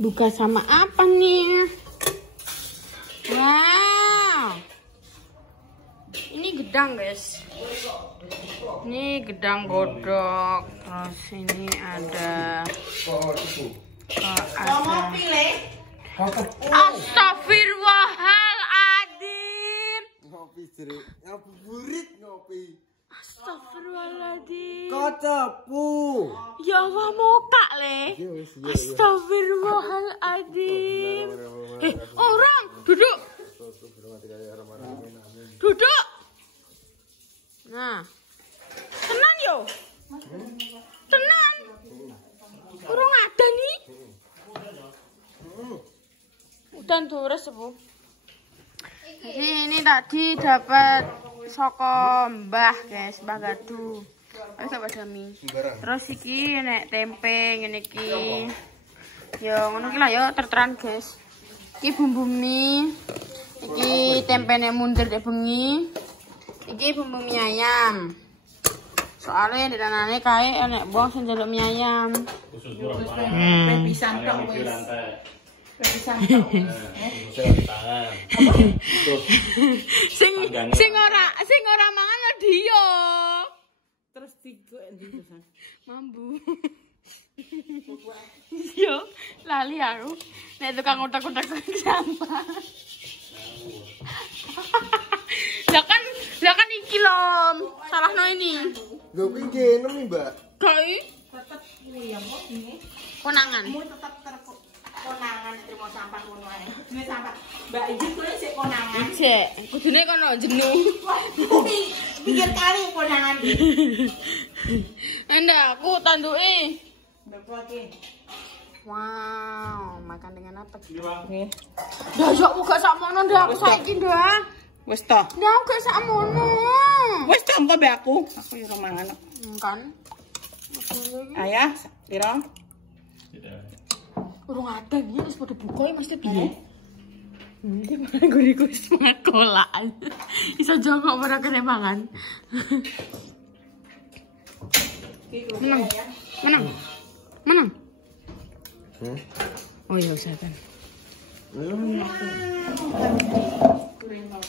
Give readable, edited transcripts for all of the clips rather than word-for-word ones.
Buka sama apa nih? Wow. Ini gedang, guys. Ini gedang godok. Terus ini ada Astagfirullahaladzim. Ngopi jeruk, ngopi burit ngopi. Astagfirullahaladzim. Kocepu. Ya Allah moka le. Astagfirullahaladzim. Orang duduk. Duduk. Nah. Tenang yo. Tenang. Orang ada nih. Udah terus Bu. Jadi ini tadi dapat soko Mbah guys, Mbah Gadu. Wis tak padami. Terus iki nek tempe ngene iki. Ya ngono iki lah ya terteran guys. Iki bumbu mie. Iki tempene mundur dek bengi. Iki bumbu mie ayam. Soalnya di tanane kae enek wong sing njaluk mie ayam. Pisang tok wis. Sing ora mangan dia. Terus tiga endi San? Mambu. Yo, lali aku. Nek tukang utak-utak sampah. Lah kan iki lho, salahno ini. Lho kuwi nggih enem nih, Mbak. Kai Tetep kuwi ya kok ini. konangan. Kamu tetep konangan terima sampah ngono ae. Ini sampah. Mbak iki kuwi sik konangan. Cek, kudune kono jenuh. Pikir kali konangan. Anda aku tanduke. Mbak kuwi. Wow, makan dengan apa? Nggih. Dah yo uga sakmono ndak aku saiki ndak. Wis to. Ndak aku gak sakmono. Wis to engko mbek aku. Aku yo mangan. Kan. Ayah, piro? Urung ada nih, wis padha buka ya mesti piye? Nanti guriku wis kolak. Iso jongkok ora kene mangan. Menang. Menang. Menang. Oh iya usah kan.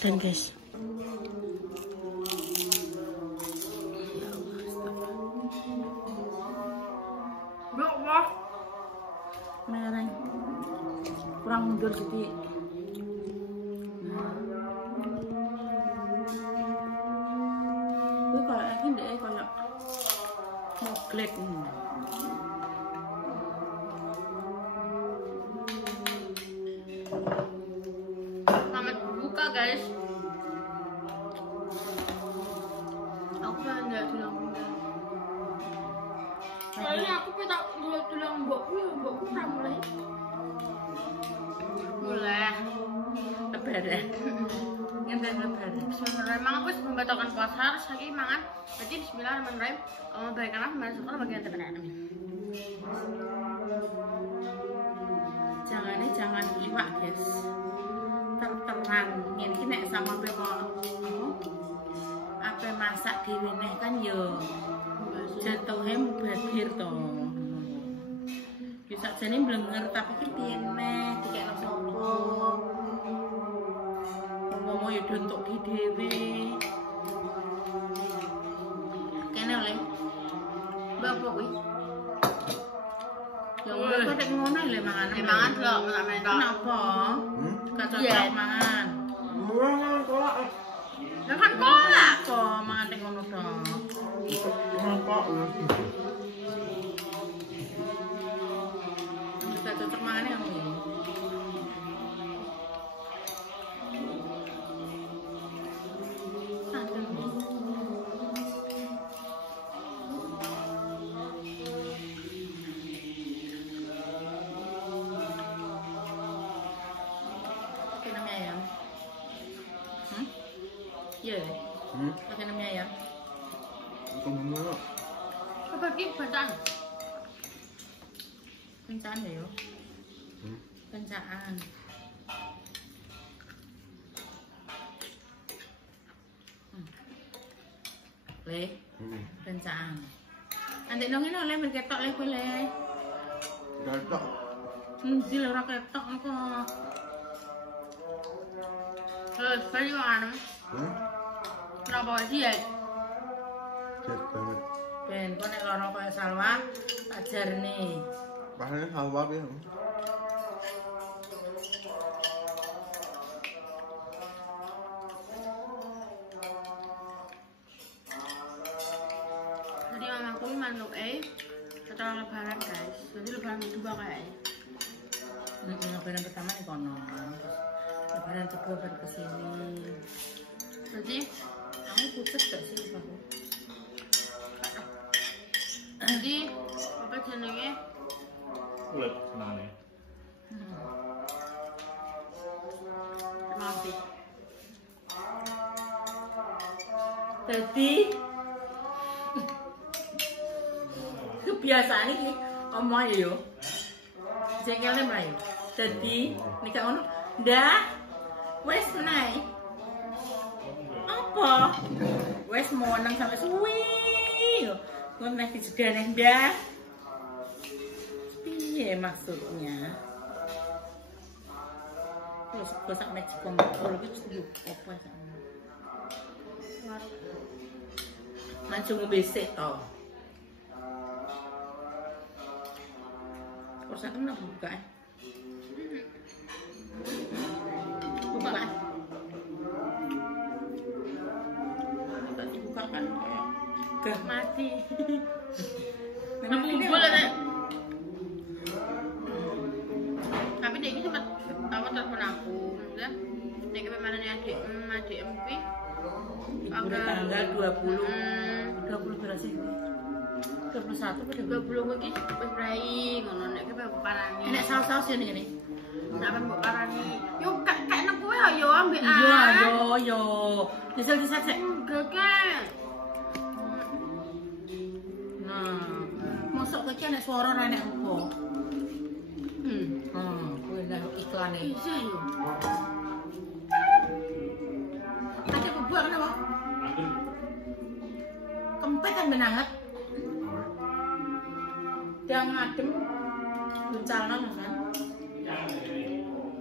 Dan guys. Wah. Mereng. Kurang mundur sedikit. Kuwi kalau iki ndek koyo moglet ini. Selamat buka guys. Aku kan enggak bilang buka. Soalnya aku tak bilang mbokku ya mbokku tak mulai. Mulai. Lebaran. Ngenten lebaran. Bismillahirrahmanirrahim. Emang aku membatalkan puasa lagi mangan. Berarti bismillahirrahmanirrahim. Allah berikanlah kembali sekolah bagian teman-teman. Jangan iwak guys. Terang ngene iki nek sama pepo apa masak dhewe neh kan yo jatuhe mubazir to. Bisa jane blenger tapi ki piye neh dikekno sapa. Ngomong yo dontok di dhewe. Kene oleh. Mbak apa kuwi? Ya wis kok ngono le mangan. Mangan lho, mangan. Kenapa? Gak cocok mangan. Murah kolak. Ya kan kolak kok mangan ning ngono to. Mangkok. Bisa cocok mangan yang ini. Santen. Pakai namanya ayam. Iya. Pakai namanya ayam. Kemana? Apa ki bacaan? Pencaan ya yo. Pencaan. Le. Pencaan. Antek dong ini oleh berketok le boleh. Gatok. Mungkin ora ketok kok. Bali mangan. Kenapa dia? Jet banget. Ben kok nek lara kaya Salwa ajarne. Pahalnya halwa ya. Jadi mamaku manuk setelah lebaran guys. Jadi lebaran kedua kayaknya. Lebaran pertama nih kono. Lebaran kedua baru kesini. Jadi Kamu putus gak sih aku? jadi apa jenenge? Kulit senangnya. Terima kasih. Jadi kebiasaan ini omong yo. Jengkelnya melayu. Jadi nikah ono, ndak, wes naik. Apa? Wes mau nang sampai suwi. Gue naik di sedanah ndak. Piye maksudnya? Terus gue sak magic kompor gitu apa sama? Langsung ngebesek tau. Kok saya kan buka kan? Buka kan? Kita dibuka kan kayak gak mati. Kamu boleh deh. Tapi dia ini sempat tahu telepon aku, kan? Dia kemarin adik MP. Tanggal 20 berapa sih? 21 pada 20 iki wis rai ngono nek kepe parani. Nek saus-saus ya ngene. Nek mbok parani. Yo kak nek kowe yo ambek Yo. Disel-disel sik. Enggak. Nah, mosok kece nek swara ora nek opo. Kuwi nang iklane. Bisa yo. Ada bubur kenapa? Kempet kan benanget. Yang ngadem bencana kan?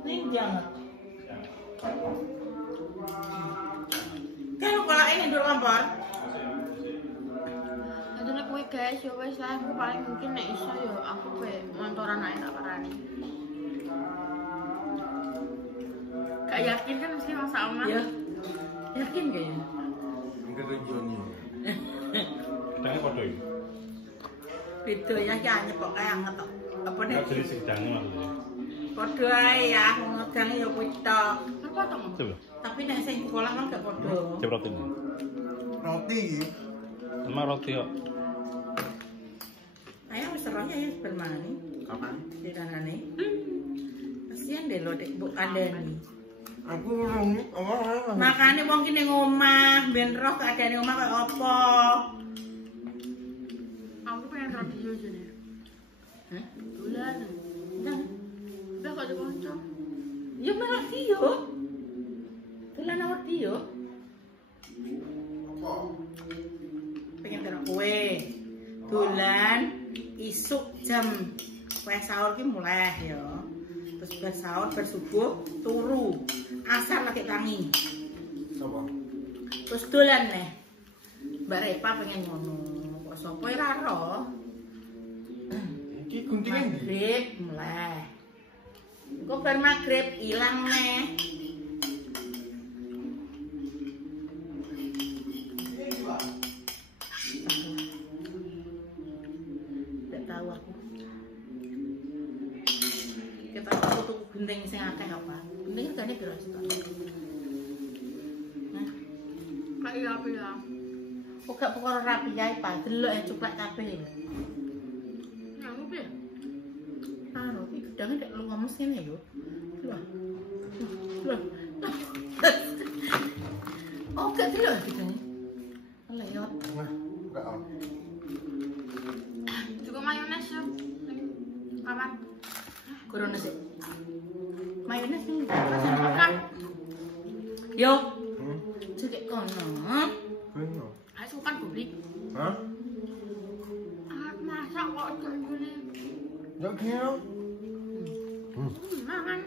Ini jangan. Kan kalau ini dulu kompor. Nanti nek kowe guys yo wis lah aku paling mungkin nek iso yo aku pe montoran ae tak parani. Gak yakin kan mesti masak omah. Ya. Yakin kayaknya. Enggak tujuannya. Gedangnya podo ini. Beda ya ki kok kayak ngetok. Apa nih? Enggak jadi segedangnya maksudnya. Podo ae ya, ngedang ya kuwi tok. Kan potong. Coba. Tapi nek sing sekolah kan gak podo. Coba roti ini. Roti. Emang roti kok. Ayo wis seronya ya bermani. Kapan? Di kanane. Kasihan deh lo dek mbok kandhani. Aku orang Makane wong ki ning omah, ben roh keadaane omah kaya apa. Aku pengen radio jane. Hah? Dolan. Nang, Udah kok dikonco. ya malah yo. Dolan awak yo. Pengen karo kowe. Dolan isuk jam kowe sahur ki mulai ya. Terus bar sahur bar subuh turu. Asar lagi tangi. Apa? Terus dolan neh. Mbak Repa pengen ngono. Kok sapa ora ro? Iki guntingan ndi? Maghrib mulai. Engko bar maghrib ilang neh. Tidak tahu aku. Kita aku tuh gunting sing akeh apa? Gunting regane piro sih? Nah, Kayak apa ya? kok gak perkara rapi ae, Pak. Delok ya cuplak kabeh. Yang apa ya? Anu, iki gedangnya kayak lu ngomong sini lho. Loh. Loh. Oh, gak delok gedangnya. Lewat. Nah, enggak on. Juga mayones ya. Kapan? Corona sih. Mayones ini. Makan. Yo, Hmm? cekek kono. Kono. Ayo kan beli. Hah? Masak kok gini. Enggak kira. Mangan.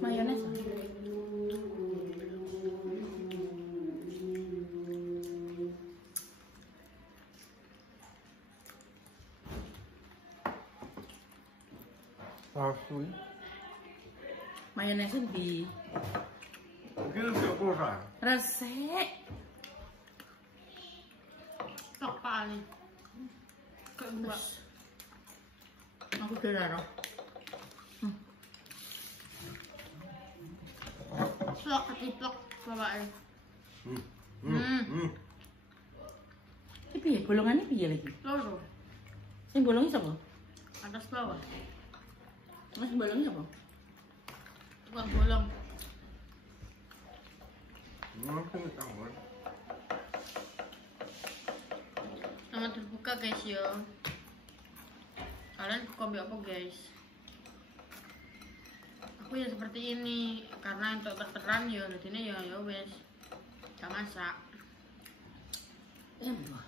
Mayones. Asli. Mayones di Iki lebih kurang. resek. Sok paling. Kedua. Aku udah taruh. Sok ketiplok bapaknya. Ini piye? Bolongannya piye lagi? Loro. Sing bolongnya siapa? Atas bawah. Mas bolongnya siapa? Tukang bolong. Mungkin tahu. Selamat berbuka guys yo. Kalian buka apa guys? Aku ya seperti ini karena untuk terteran ya, jadinya ya wes. Gak masak. Ya Allah.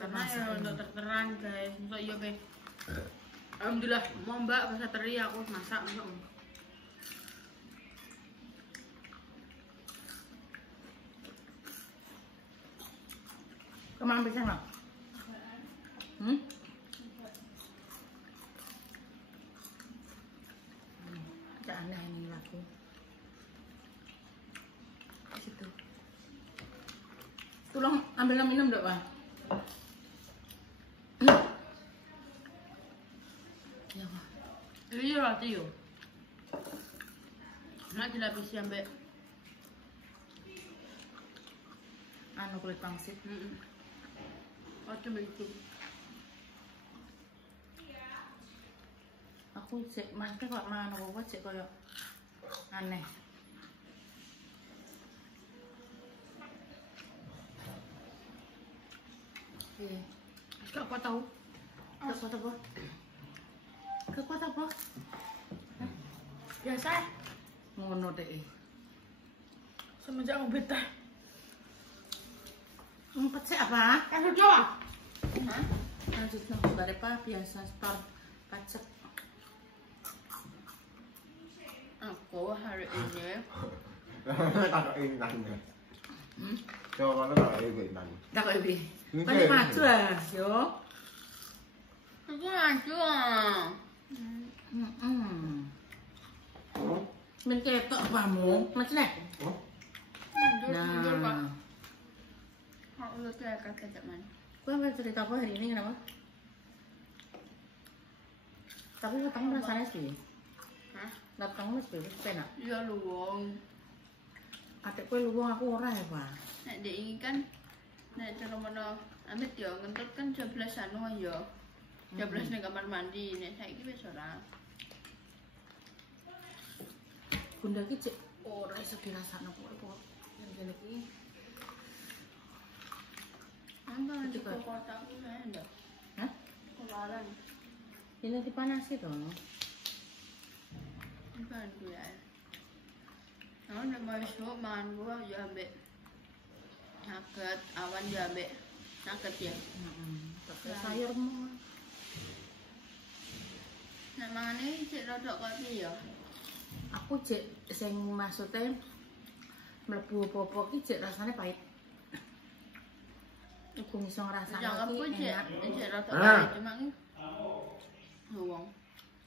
Karena ya untuk terteran guys, untuk ya be. Alhamdulillah mau mbak bisa teri aku masak untuk. Kemana pisang lo? Agak aneh ini laku. Situ. Tolong ambil minum dok, Pak. Ya, Pak. Ini roti yo. Nah dilapisi sampai Anu kulit pangsit. Macam itu. Aku cek maksudnya kok mangan apa cek koyo aneh. Oke. Gak apa tahu. Gak kuat apa? Gak kuat apa? Biasa. Ngono deh. Semenjak mau betah. Ngumpet sih apa? Kan udah. Hah? Lanjut nang bare pa biasa spar pacet. Aku hari ini Tak intan. Coba kalau tak intan. Tak kok iki. Kan maju ah, yo. aku maju. Men ketok apamu? Macam Nah, Aku udah kayak kacak man. gue mau cerita apa hari ini kenapa? Tapi kamu rasanya sih, Hah? kamu masih enak. Iya luwung. Adik gue luwung aku ora ya pak. Nek dia ini kan, nek cara mana amit ya ngentut kan 12 anu ya. 12 ning kamar mandi, nek saiki wis ora. Bunda ki cek ora iso dirasakno kok. Yang iki Amba di kota aku ndak. hah? Kemarin. Ini dipanasi dong. Bukan gue ya. Aku nek mau esuk mangan gua ya ambek nugget, awan ya ambek nugget ya. Pakai sayurmu. Nek mangan iki cek rodok kok piye ya? Aku cek sing maksudnya mlebu apa-apa ki cek rasane pahit. Aku iso ngrasakno Jangan aku ki cek enak. cek rodok pahit cuma ki luwung.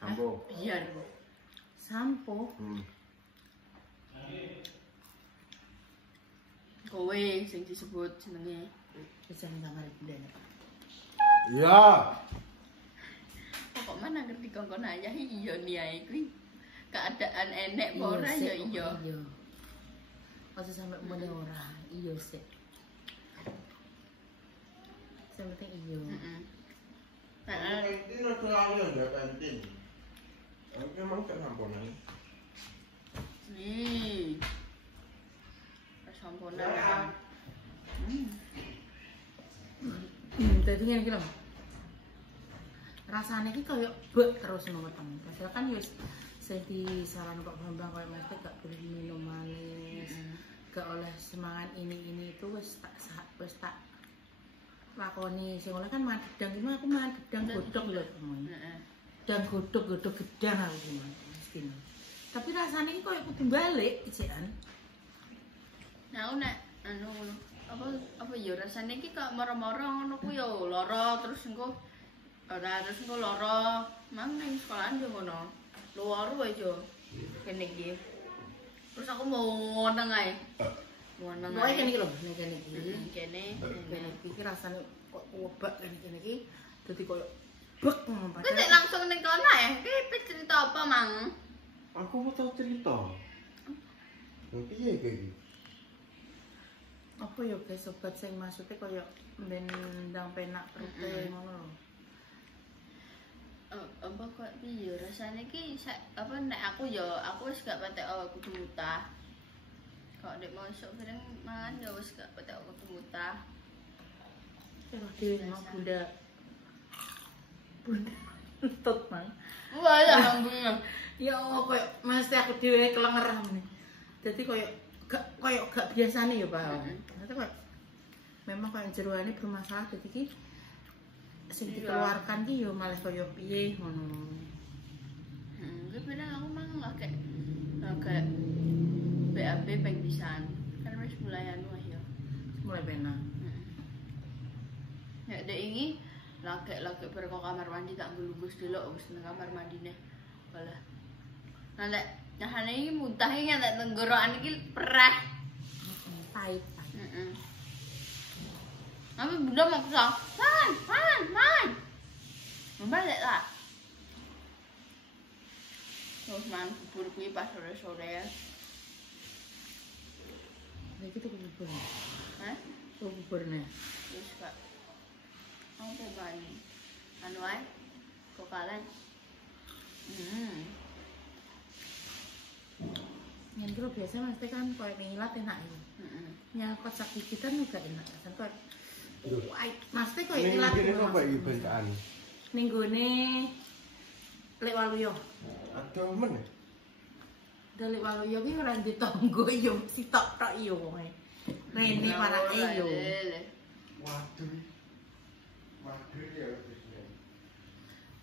Ambo. Biar. Sampo. Kowe sing disebut jenenge. Bisa ning kamar Bunda. Iya. Kok mana ngerti kongkon ayah iya niae kuwi. Keadaan enek apa ora ya iya. Iya. Aja sampe mene ora. Iya sih. Sing penting iya. Heeh. Heeh. Penting selalu ada penting. Oke, emang tak samponan. Nih. Samponan. Dadi ngene iki lho. Rasane iki koyo bek terus ngono temen. Padahal kan yo sing disaran kok Bambang koyo mesti gak boleh minum manis. Gak oleh semangat ini itu wis tak lakoni sing oleh kan madang iki aku madang godhog lho. Heeh. Dan godhog gedang aku mesti. Tapi rasane iki koyo kudu balik ijekan. Nah, aku nek anu apa ya rasane iki kok moro-moro ngono ku ya lara terus engko lara. Mang ning sekolahan yo ngono. Luar wae yo. Kene iki. Terus aku mau nang ae. Mau nang Pokoke ae. kene iki lho, kene iki. Kene. Kene iki rasane kok wobak kene iki. Dadi koyo bek ngono Terus nek langsung ning kono ya. Iki cerita apa, Mang? Aku mau tahu cerita. Piye iki? Apa ya guys sobat sing maksudnya koyo ndang penak perute ngono lho. Apa kok piye rasane iki apa nek aku wis gak patek kudu mutah. Kok nek mau esuk bareng mangan ya wis gak patek kudu mutah. Terus dhewe mau bunda entut mang. Wah, ya ampun. Ya koyo mesti aku dhewe kelenger ngene. Dadi koyo gak biasane ya, Pak. Ternyata koyo memang koyo jeroane bermasalah dadi iki sing dikeluarkan ki yo malah koyo piye ngono. Gue bilang aku mang lagi BAB peng pisan. Kan wis mulai anu ya. Mulai penak. Ya dek ini lagi berko kamar mandi tak ngelubus dulu wis nang kamar mandine. Walah. Nah nek nyahane iki muntah iki nek tenggorokan iki perah. Pahit. Heeh. Tapi bunda maksa, man. Membalik lah. Terus man, bubur kuih pas sore-sore ya. Nah, itu bubur. Hah? Itu buburnya. Terus kak. Aku coba ini. Anu ay, kok kalian? Yang dulu biasa mesti kan koyo ngilat enak ya. Ya kocak gigitan juga enak. Kan koyo mesti koyo ngilat. Ini apa iki bentaan? Ning gone Lek Waluyo. Ada men. Lek Waluyo ki ora ndek tangga yo sitok-tok yo wong. Rene marake yo. Waduh. Waduh ya bisnya.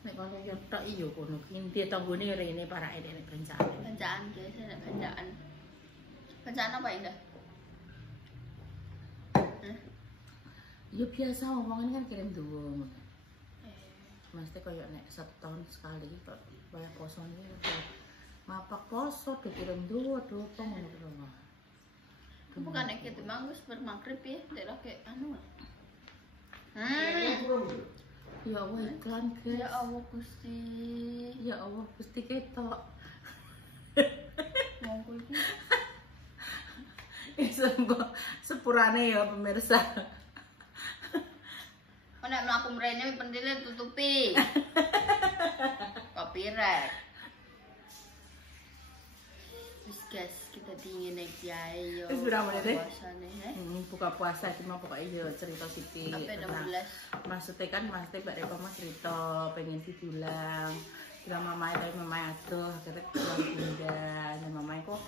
Nek Waluyo tok yo kono ki ndek tanggane rene parake nek bencana. Bencaan guys, ada bencaan. Bencaan apa Indah? Ya biasa omongan kan kirim duwung. Mesti koyo nek setahun sekali kok bayar poso iki. Mapak poso dikirim duwo apa ngono lho. Bukan nek kita manggus bermagrib ya, dek lagi anu. Ya Allah iklan guys. Ya Allah Gusti. Ya Allah Gusti ketok. Monggo iki. Sepurane ya pemirsa. Nek mlaku mrene pentile tutupi. Copyright. Wis guys, kita dingin iki ae yo. Wis berapa menit? Puasane, Buka puasa cuma pokoknya yo cerita sithik. Sampai 16. Maksudnya kan Mbak Repa mas cerita pengen didulang. Bilang mamanya tapi mamanya aduh akhirnya pulang bunda. Dan mamanya kok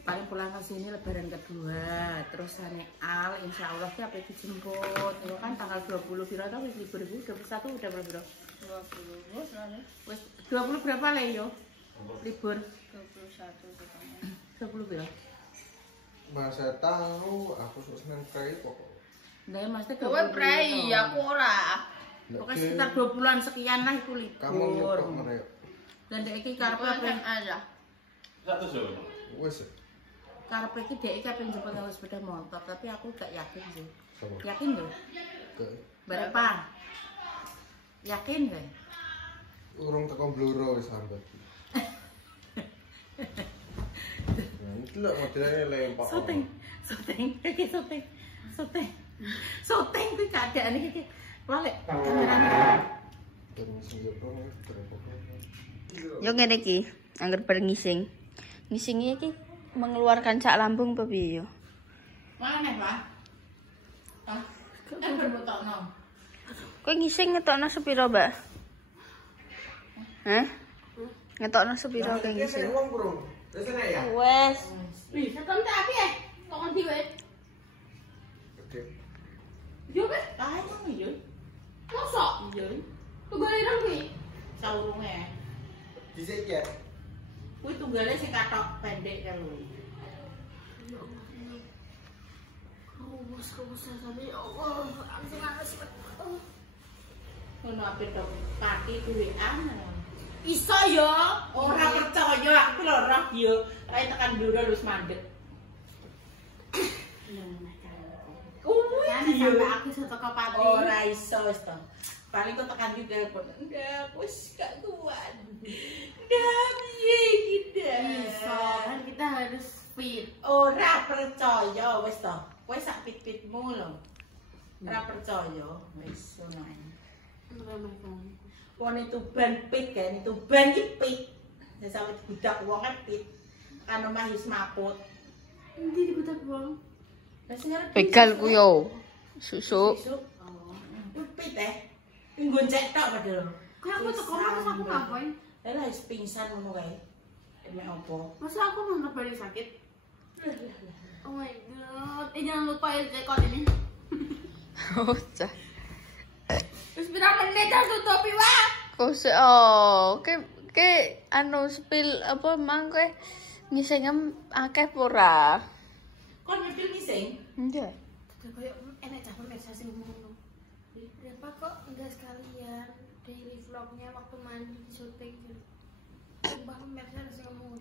paling pulang ke sini lebaran kedua. Terus ane Al insya Allah sih apa dijemput. Itu kan tanggal 20 Biro atau libur 21 udah berapa? 20 soalnya. Wes 20 berapa le yo? Libur 21 katanya. 20 Biro. Masa tahu aku seneng prei pokok. Nah, maksudnya Kowe prei, aku ora. Pokoknya sekitar 2 bulan sekian lah itu libur. Kamu nyetok mereka. Dan dek iki karepe Apa apa? aja. Satu so. Wes. Karepe iki dek iki pengen jemput nganggo sepeda motor, tapi aku gak yakin sih. Sama. Yakin lho? Ke Berapa? Yakin gak? urung teko bluro wis sampe. Nah, itu lho modelnya lempak. Syuting kuwi keadaan iki. Balik kamerane. Permisi yo bro, Yo ngene iki, angger bar ngising. Ngising iki mengeluarkan cak lambung apa piye yo? Mana, Pak? Ah, kan berbotokno. Kowe ngising ngetokno sepiro, Mbak? Hah? Ngetokno sepiro kowe ngising? Wong bro. Wis enak ya? Wes. Wih, sekom tak api ya? Kok ngendi wae? Gede. Yo wis, kae Iya. Tunggal ireng kuwi. Saurunge. Dhisik ya. Kuwi tunggale sing katok pendek kan lho. Rumus sampe ya Allah, langsung anes. Ngono ape tok kaki kuwi ana. Iso ya. Ora percaya aku lho roh yo. Kae tekan nduro wis mandek. Kan sampe aku iso teko pati. Ora iso wis to. Paling kok tekan di telepon. Ndak wis gak kuat. Ndak piye iki ndak. Iso, kan kita harus fit. Ora percaya wis to. Kowe sak pit-pitmu lho. Ora percaya wis ngono ae. Wong itu ban pit kan, itu ban iki pit. Ya sampe budak wong pit. Kan omah wis maput. Endi dibutak wong? Lah sing arep Begal ku yo. Susu. Oh. Pit nggon cek tok padahal. Kayak aku teko terus aku ngapain? Lah wis pingsan ngono kae. Emek opo? Masa aku nonton balik sakit? Oh my god. Jangan lupa ya cekot ini. Oh, cah. Terus berapa menit dah tutupi wah? Kok se oh, ke anu spill apa mang kowe ngising akeh ora? Kon nyepil mising? Ndak. Kayak enak cah pemirsa sing ngomong. Kenapa kok enggak sekalian daily vlognya waktu mandi syuting gitu? Mbah pemirsa sing ngomong.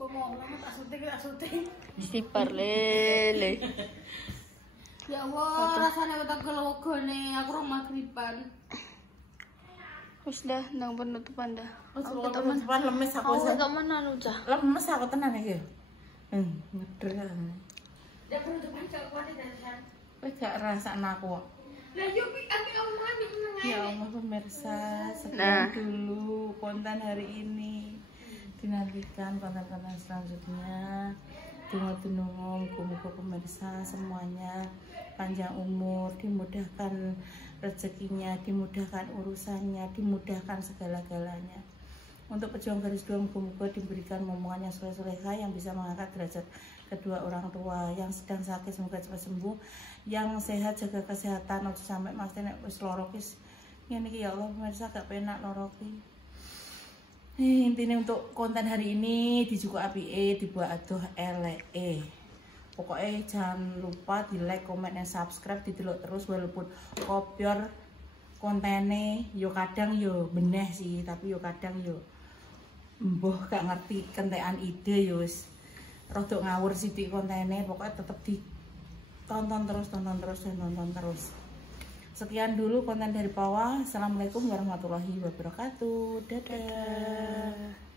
Kok mau lama tak syuting. Sipar lele. Ya Allah, rasanya kita gelogone aku rumah kriban. Wis dah nang penutupan dah. Aku temen lemes aku Aku wis. tak menanu cah. Lemes aku tenan iki. Ngeder. Dia penutupan cak kuat dan. Kowe gak rasakno aku kok. Lah yo aku omongan iki meneng Ya Allah pemirsa, Nah. sekian dulu konten hari ini. Dinantikan konten-konten selanjutnya. Tunggu-tunggu muga-muga pemirsa semuanya panjang umur, dimudahkan rezekinya, dimudahkan urusannya, dimudahkan segala-galanya. Untuk pejuang garis 2 muga-muga diberikan momongan yang soleh-soleha yang bisa mengangkat derajat kedua orang tua. Yang sedang sakit semoga cepat sembuh, yang sehat jaga kesehatan, ojo sampai mesti nek wis lara wis ngene iki ya Allah pemirsa gak penak lara iki. Intinya untuk konten hari ini dijuga apike dibuat adoh eleke. Pokoknya jangan lupa di like, comment, dan subscribe, didelok terus walaupun kopior kontennya yo kadang yo beneh sih, tapi yo kadang yo mbuh gak ngerti kentekan ide yo wis rada ngawur sithik kontennya. Pokoknya tetep ditonton terus. Sekian dulu konten dari Pawa. Assalamualaikum warahmatullahi wabarakatuh. Dadah.